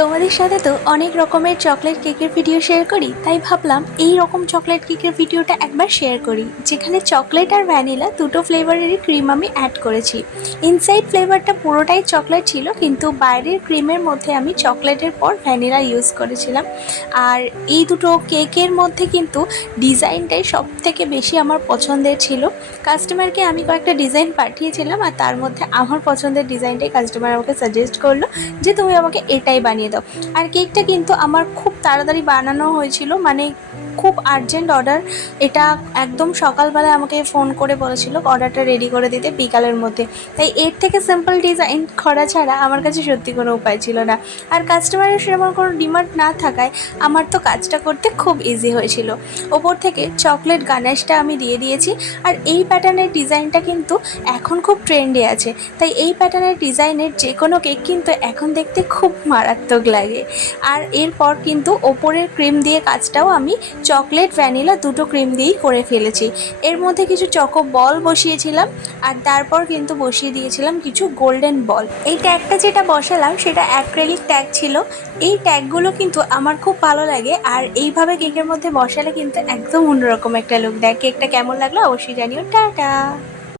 তোমাদের সাথে তো অনেক রকমের চকলেট কেকের ভিডিও শেয়ার করি, তাই ভাবলাম এই রকম চকলেট কেকের ভিডিওটা একবার শেয়ার করি, যেখানে চকলেট আর ভ্যানিলা দুটো ফ্লেভারেরই ক্রিম আমি অ্যাড করেছি। ইনসাইড ফ্লেভারটা পুরোটাই চকলেট ছিল, কিন্তু বাইরের ক্রিমের মধ্যে আমি চকলেটের পর ভ্যানিলা ইউজ করেছিলাম। আর এই দুটো কেকের মধ্যে কিন্তু ডিজাইনটাই সব থেকে বেশি আমার পছন্দের ছিল। কাস্টমারকে আমি কয়েকটা ডিজাইন পাঠিয়েছিলাম, আর তার মধ্যে আমার পছন্দের ডিজাইনটাই কাস্টমার আমাকে সাজেস্ট করলো যে তুমি আমাকে এটাই বানিয়ে দাও। আর কেকটা কিন্তু আমার খুব তাড়াতাড়ি বানানো হয়েছিল, মানে খুব আর্জেন্ট অর্ডার। এটা একদম সকালবেলায় আমাকে ফোন করে বলেছিল অর্ডারটা রেডি করে দিতে বিকালের মধ্যে। তাই এর থেকে সিম্পল ডিজাইন করা ছাড়া আমার কাছে সত্যি কোনো উপায় ছিল না। আর কাস্টমারের সেরকম কোনো ডিমান্ড না থাকায় আমার তো কাজটা করতে খুব ইজি হয়েছিল। ওপর থেকে চকলেট গানাশটা আমি দিয়ে দিয়েছি। আর এই প্যাটার্নের ডিজাইনটা কিন্তু এখন খুব ট্রেন্ডে আছে, তাই এই প্যাটার্নের ডিজাইনের যে কোনো কেক কিন্তু এখন দেখতে খুব মারাত্মক লাগে। আর এরপর কিন্তু ওপরের ক্রিম দিয়ে কাজটাও আমি চকলেট ভ্যানিলা দুটো ক্রিম দিয়েই করে ফেলেছি। এর মধ্যে কিছু চকো বল বসিয়েছিলাম, আর তারপর কিন্তু বসিয়ে দিয়েছিলাম কিছু গোল্ডেন বল। এই ট্যাগটা যেটা বসালাম সেটা অ্যাক্রেলিক ট্যাগ ছিল। এই ট্যাগগুলো কিন্তু আমার খুব ভালো লাগে, আর এইভাবে কেকের মধ্যে বসালে কিন্তু একদম অন্যরকম একটা লুক দেয়। কেকটা কেমন লাগলো অবশ্যই জানিও। টাটা।